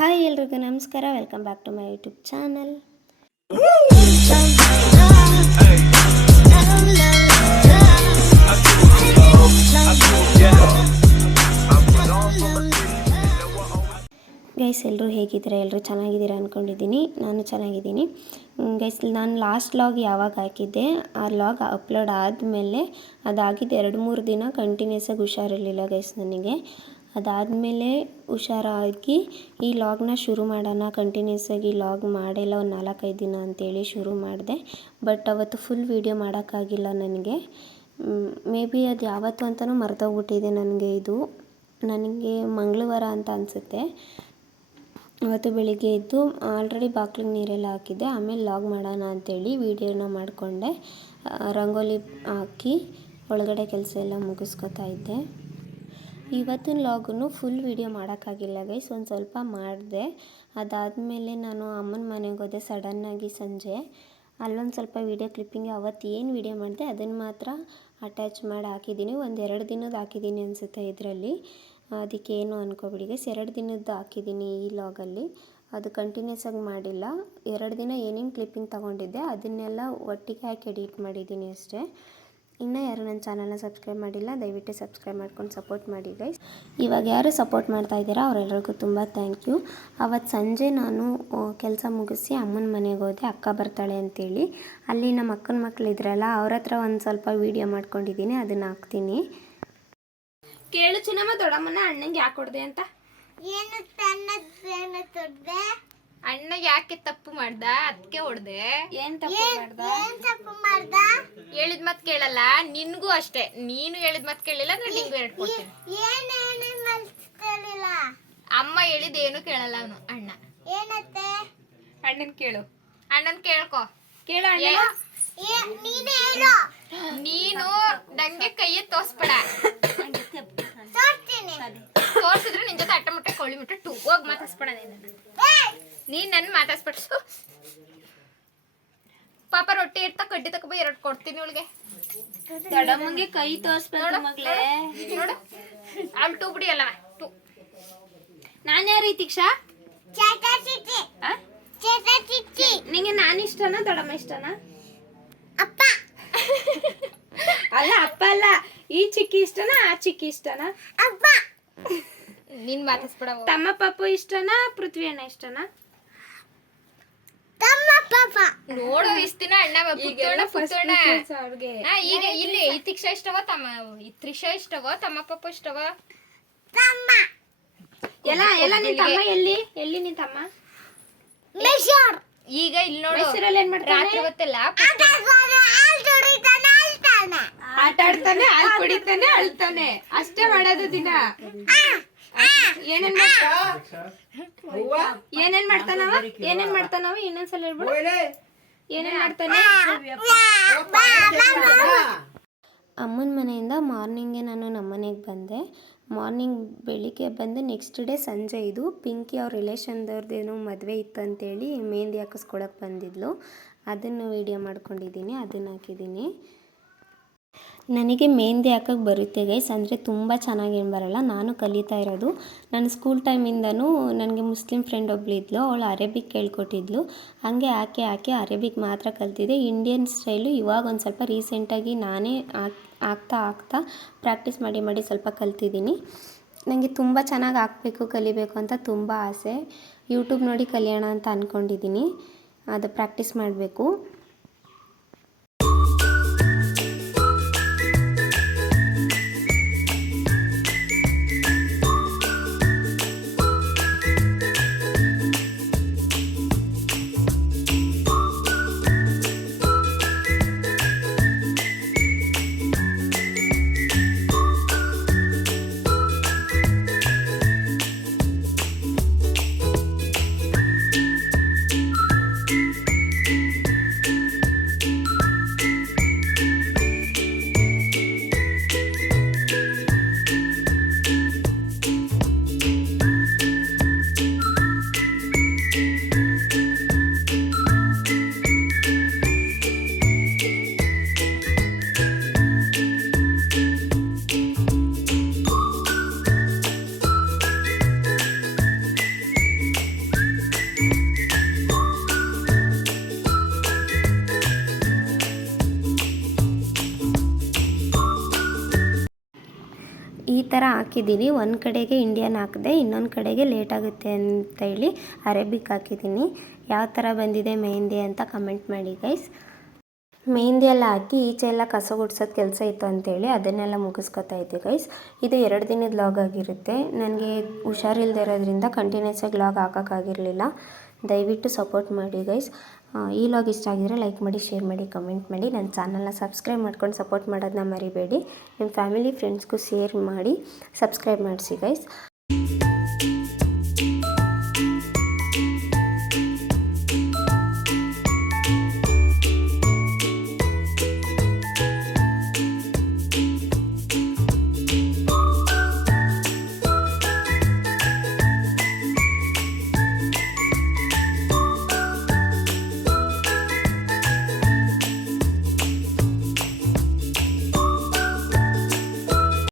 Hi ಎಲ್ರಿಗೂ ನಮಸ್ಕಾರ, welcome back to my YouTube channel. Guys, ಎಲ್ಲರೂ ಹೇಗಿದ್ದೀರಾ? ಎಲ್ಲರೂ ಚೆನ್ನಾಗಿದ್ದೀರಾ ಅಂದ್ಕೊಂಡಿದ್ದೀನಿ. ನಾನು ಚೆನ್ನಾಗಿದ್ದೀನಿ ಗೈಸ್. ನಾನು ಲಾಸ್ಟ್ ಲಾಗ್ ಯಾವಾಗ ಹಾಕಿದ್ದೆ, ಆ ಲಾಗ್ ಅಪ್ಲೋಡ್ ಆದಮೇಲೆ ಅದಾಗಿದ್ದು 2-3 ದಿನ ಕಂಟಿನ್ಯೂಸ್ ಆಗಿ ಹುಷಾರಿರಲಿಲ್ಲ ಗೈಸ್ ನನಗೆ. ಅದಾದಮೇಲೆ ಹುಷಾರಾಗಿ ಈ ಲಾಗ್ನ ಶುರು ಮಾಡೋಣ, ಕಂಟಿನ್ಯೂಸ್ ಆಗಿ ಲಾಗ್ ಮಾಡಿಲ್ಲ ಒಂದು 4-5 ದಿನ ಅಂತೇಳಿ ಶುರು ಮಾಡಿದೆ. ಬಟ್ ಅವತ್ತು ಫುಲ್ ವೀಡಿಯೋ ಮಾಡೋಕ್ಕಾಗಿಲ್ಲ ನನಗೆ. ಮೇ ಬಿ ಅದು ಯಾವತ್ತು ಅಂತಲೂ ಮರ್ತೋಗ್ಬಿಟ್ಟಿದೆ ನನಗೆ ಮಂಗಳವಾರ ಅಂತ ಅನಿಸುತ್ತೆ. ಅವತ್ತು ಬೆಳಿಗ್ಗೆ ಎದ್ದು ಆಲ್ರೆಡಿ ಬಾಕ್ಲಿಗೆ ನೀರೆಲ್ಲ ಹಾಕಿದ್ದೆ. ಆಮೇಲೆ ಲಾಗ್ ಮಾಡೋಣ ಅಂಥೇಳಿ ವೀಡಿಯೋನ ಮಾಡಿಕೊಂಡೆ. ರಂಗೋಲಿ ಹಾಕಿ ಒಳಗಡೆ ಕೆಲಸ ಎಲ್ಲ ಮುಗಿಸ್ಕೊತಾ ಇದ್ದೆ. ಇವತ್ತಿನ ಲಾಗನ್ನು ಫುಲ್ ವೀಡಿಯೋ ಮಾಡೋಕ್ಕಾಗಿಲ್ಲ ಗೈಸ್, ಒಂದು ಸ್ವಲ್ಪ ಮಾಡಿದೆ. ಅದಾದಮೇಲೆ ನಾನು ಅಮ್ಮನ ಮನೆಗೆ ಹೋದೆ ಸಡನ್ನಾಗಿ ಸಂಜೆ. ಅಲ್ಲೊಂದು ಸ್ವಲ್ಪ ವೀಡಿಯೋ ಕ್ಲಿಪ್ಪಿಂಗ್ ಅವತ್ತು ಏನು ವೀಡಿಯೋ ಮಾಡಿದೆ ಅದನ್ನು ಮಾತ್ರ ಅಟ್ಯಾಚ್ ಮಾಡಿ ಹಾಕಿದ್ದೀನಿ. 1-2 ದಿನದ್ದು ಹಾಕಿದ್ದೀನಿ ಅನಿಸುತ್ತೆ ಇದರಲ್ಲಿ. ಅದಕ್ಕೆ ಏನು ಅಂದ್ಕೊಬಿಡಿ ಗೈಸ್, 2 ದಿನದ್ದು ಹಾಕಿದ್ದೀನಿ ಈ ಲಾಗಲ್ಲಿ. ಅದು ಕಂಟಿನ್ಯೂಸ್ ಆಗಿ ಮಾಡಿಲ್ಲ. 2 ದಿನ ಏನೇನು ಕ್ಲಿಪ್ಪಿಂಗ್ ತೊಗೊಂಡಿದ್ದೆ ಅದನ್ನೆಲ್ಲ ಒಟ್ಟಿಗೆ ಹಾಕಿ ಎಡಿಟ್ ಮಾಡಿದ್ದೀನಿ ಅಷ್ಟೇ. ಇನ್ನೂ ಯಾರು ನನ್ನ ಚಾನಲ್ನ ಸಬ್ಸ್ಕ್ರೈಬ್ ಮಾಡಿಲ್ಲ, ದಯವಿಟ್ಟು ಸಬ್ಸ್ಕ್ರೈಬ್ ಮಾಡ್ಕೊಂಡು ಸಪೋರ್ಟ್ ಮಾಡಿ ಗೈಸ್. ಇವಾಗ ಯಾರು ಸಪೋರ್ಟ್ ಮಾಡ್ತಾ ಇದ್ದೀರಾ ಅವರೆಲ್ಲರಿಗೂ ತುಂಬ ಥ್ಯಾಂಕ್ ಯು. ಅವತ್ತು ಸಂಜೆ ನಾನು ಕೆಲಸ ಮುಗಿಸಿ ಅಮ್ಮನ ಮನೆಗೆ ಹೋದೆ, ಅಕ್ಕ ಬರ್ತಾಳೆ ಅಂತೇಳಿ. ಅಲ್ಲಿ ನಮ್ಮ ಅಕ್ಕನ ಮಕ್ಳು ಇದ್ರಲ್ಲ, ಅವ್ರ ಹತ್ರ ಒಂದು ಸ್ವಲ್ಪ ವೀಡಿಯೋ ಮಾಡ್ಕೊಂಡಿದ್ದೀನಿ, ಅದನ್ನು ಹಾಕ್ತೀನಿ. ಕೇಳು ಚಿನ್ನಮ್ಮ, ದೊಡ್ಡಮ್ಮನ ಅಣ್ಣಂಗೆ ಯಾಕೆ ಹೊಡೆದೆ ಅಂತ. ಅಣ್ಣ ಯಾಕೆ ತಪ್ಪು ಮಾಡ್ದ ಅದಕ್ಕೆ ಹೊಡೆದೆ. ಏನ್ ತಪ್ಪು ಮಾಡ್ದ? ಹೇಳಿದ ಮತ್ ಕೇಳಲ್ಲ. ನಿನ್ಗೂ ಅಷ್ಟೇ, ನೀನು ಹೇಳಿದ ಮತ್ ಕೇಳಿಲ್ಲ ಅಂದ್ರೆ ನಿಂಗೂ 2 ಕೊಡ್ತೀನಿ. ಅಮ್ಮ ಹೇಳಿದ ಏನು ಕೇಳಲ್ಲ ಅವನು ಅಣ್ಣ. ಅಣ್ಣನ್ ಕೇಳು, ಅಣ್ಣನ್ ಕೇಳ್ಕೊ. ಕೇಳ ನೀನು ನಂಗೆ ಕೈಯ ತೋರ್ಸ್ಬೇಡ. ತೋರ್ಸಿದ್ರೆ ನಿನ್ ಜೊತೆ ಅಟ್ಟ ಮುಟ್ಟೆ ಕೊಳ್ಳಿ ಮುಟ್ಟೆ ಹೋಗಿ ಮಾತಾಡ್ಸ್ಬೇಡ. ನೀನ್ ನನ್ ಮಾತಾಡ್ಸ್ಬಿಟ್ಟು ಪಾಪ ರೊಟ್ಟಿ ಇರ್ತಾ ಕಡ್ಡಿ ತಕೊ 2 ಕೊಡ್ತೀನಿ ಅವಳಿಗೆ. ದೊಡ್ಡಮ್ಮಂಗೆ ಕೈ ತೋರ್ಸ್ಬೇಕು ಮಗ್ಲೇ. ನೋಡು ಅಲ್ಲಿ ಟೂ ಬಿಡಿ ಅಲ್ಲ. ನಾನು ಯಾರು ಇತಿಕ್ಷಾ? ನಿಂಗೆ ನಾನು ಇಷ್ಟನಾ ದೊಡ್ಡಮ್ಮ ಇಷ್ಟನಾ? ಅಪ್ಪ ಅಲ್ಲ, ಅಪ್ಪ ಅಲ್ಲ. ಈ ಚಿಕ್ಕಿ ಇಷ್ಟನಾ ಆ ಚಿಕ್ಕಿ ಇಷ್ಟನಾ? ಅಪ್ಪ. ನೀನ್ ಮಾತಾಡ್ಸ್ಬೇಡ. ತಮ್ಮ ಪಾಪು ಇಷ್ಟನಾ ಪೃಥ್ವಿ ಅಣ್ಣ ಇಷ್ಟನಾ? ನೋಡು ಇಷ್ಟ ದಿನ ಅಣ್ಣ ಪುತ್ತಣ್ಣ. ಈಗ ಇಲ್ಲಿ ಇತಿಕ್ಷಾ ಇಷ್ಟವೋ ತ್ರಿಷಾ ಇಷ್ಟವೋ ತಮ್ಮ ಪಾಪ ಇಷ್ಟವೋ? ಎಲ್ಲ ನಿನ್ ತಮ್ಮ ಎಲ್ಲಿ ನಿನ್ ತಮ್ಮ? ಈಗ ಇಲ್ಲಿ ನೋಡು, ರಾತ್ರಿ ಹೊತ್ತೆಲ್ಲ ಆಟ ಆಡ್ತಾನೆ, ಹಾಲು ಕುಡಿತಾನೆ, ಅಳ್ತಾನೆ, ಅಷ್ಟೇ ಮಾಡೋದು ದಿನ. ಏನೇನ್ ಮಾಡ್ತಾನವ ಇನ್ನೊಂದ್ಸಲ ಹೇಳ್ಬಿಡು. ಏನೇನ್ ಮಾಡ್ತಾನೆ? ಅಮ್ಮನ ಮನೆಯಿಂದ ಮಾರ್ನಿಂಗೇ ನಾನು ನಮ್ಮನೆಗೆ ಬಂದೆ. ಬೆಳಿಗ್ಗೆ ಬಂದೆ. ನೆಕ್ಸ್ಟ್ ಡೇ ಸಂಜೆ ಇದು ಪಿಂಕಿ ಅವ್ರ ರಿಲೇಷನ್ದವ್ರದ್ದೇನೋ ಮದುವೆ ಇತ್ತಂತೇಳಿ ಮೆಹಂದಿ ಹಾಕಿಸ್ಕೊಳಕ್ಕೆ ಬಂದಿದ್ಲು. ಅದನ್ನು ವೀಡಿಯೋ ಮಾಡ್ಕೊಂಡಿದ್ದೀನಿ, ಅದನ್ನು ಹಾಕಿದ್ದೀನಿ. ನನಗೆ ಮೆಹಂದಿ ಹಾಕೋಕ್ಕೆ ಬರುತ್ತೆ ಗೈಸ್, ಅಂದರೆ ತುಂಬ ಚೆನ್ನಾಗೇನು ಬರಲ್ಲ. ನಾನು ಕಲಿತಾ ಇರೋದು. ನಾನು ಸ್ಕೂಲ್ ಟೈಮಿಂದನೂ ನನಗೆ ಮುಸ್ಲಿಂ ಫ್ರೆಂಡ್ ಒಬ್ಬಳಿದ್ಲು, ಅವಳು ಅರೇಬಿಕ್ ಹೇಳ್ಕೊಟ್ಟಿದ್ಲು. ಹಾಗೆ ಹಾಕಿ ಅರೇಬಿಕ್ ಮಾತ್ರ ಕಲ್ತಿದ್ದೆ. ಇಂಡಿಯನ್ ಸ್ಟೈಲು ಇವಾಗ ಒಂದು ಸ್ವಲ್ಪ ರೀಸೆಂಟಾಗಿ ನಾನೇ ಆಗ್ತಾ ಪ್ರಾಕ್ಟೀಸ್ ಮಾಡಿ ಸ್ವಲ್ಪ ಕಲ್ತಿದ್ದೀನಿ. ನನಗೆ ತುಂಬ ಚೆನ್ನಾಗಿ ಹಾಕಬೇಕು, ಕಲಿಬೇಕು ಅಂತ ತುಂಬ ಆಸೆ. ಯೂಟ್ಯೂಬ್ ನೋಡಿ ಕಲಿಯೋಣ ಅಂತ ಅಂದ್ಕೊಂಡಿದ್ದೀನಿ. ಅದು ಪ್ರಾಕ್ಟೀಸ್ ಮಾಡಬೇಕು. ಥರ ಹಾಕಿದ್ದೀನಿ. ಒಂದು ಕಡೆಗೆ ಇಂಡಿಯನ್ ಹಾಕಿದೆ, ಇನ್ನೊಂದು ಕಡೆಗೆ ಲೇಟ್ ಆಗುತ್ತೆ ಅಂತ ಹೇಳಿ ಅರೇಬಿಕ್ ಹಾಕಿದ್ದೀನಿ. ಯಾವ ಥರ ಬಂದಿದೆ ಮೆಹಂದಿ ಅಂತ ಕಮೆಂಟ್ ಮಾಡಿ ಗೈಸ್. ಮೆಹಂದಿ ಎಲ್ಲ ಹಾಕಿ ಈಚೆ ಎಲ್ಲ ಕಸ ಗುಡ್ಸೋದು ಕೆಲಸ ಇತ್ತು ಅಂತೇಳಿ ಅದನ್ನೆಲ್ಲ ಮುಗಿಸ್ಕೊತಾ ಇದ್ದೆ ಗೈಸ್. ಇದು 2 ದಿನದ ಲಾಗ್ ಆಗಿರುತ್ತೆ. ನನಗೆ ಹುಷಾರಿಲ್ಲದೆ ಇರೋದ್ರಿಂದ ಕಂಟಿನ್ಯೂಸ್ ಆಗಿ ಲಾಗ್ ಹಾಕೋಕ್ಕಾಗಿರಲಿಲ್ಲ. ದಯವಿಟ್ಟು ಸಪೋರ್ಟ್ ಮಾಡಿ ಗೈಸ್. ಈ ಲಾಗ್ ಇಷ್ಟ ಆಗಿದ್ರೆ ಲೈಕ್ ಮಾಡಿ, ಶೇರ್ ಮಾಡಿ, ಕಮೆಂಟ್ ಮಾಡಿ. ನನ್ನ ಚಾನಲ್ನ ಸಬ್ಸ್ಕ್ರೈಬ್ ಮಾಡ್ಕೊಂಡು ಸಪೋರ್ಟ್ ಮಾಡೋದನ್ನ ಮರಿಬೇಡಿ. ನಿಮ್ಮ ಫ್ಯಾಮಿಲಿ ಫ್ರೆಂಡ್ಸ್ಗೂ ಶೇರ್ ಮಾಡಿ, ಸಬ್ಸ್ಕ್ರೈಬ್ ಮಾಡಿಸಿ ಗೈಸ್.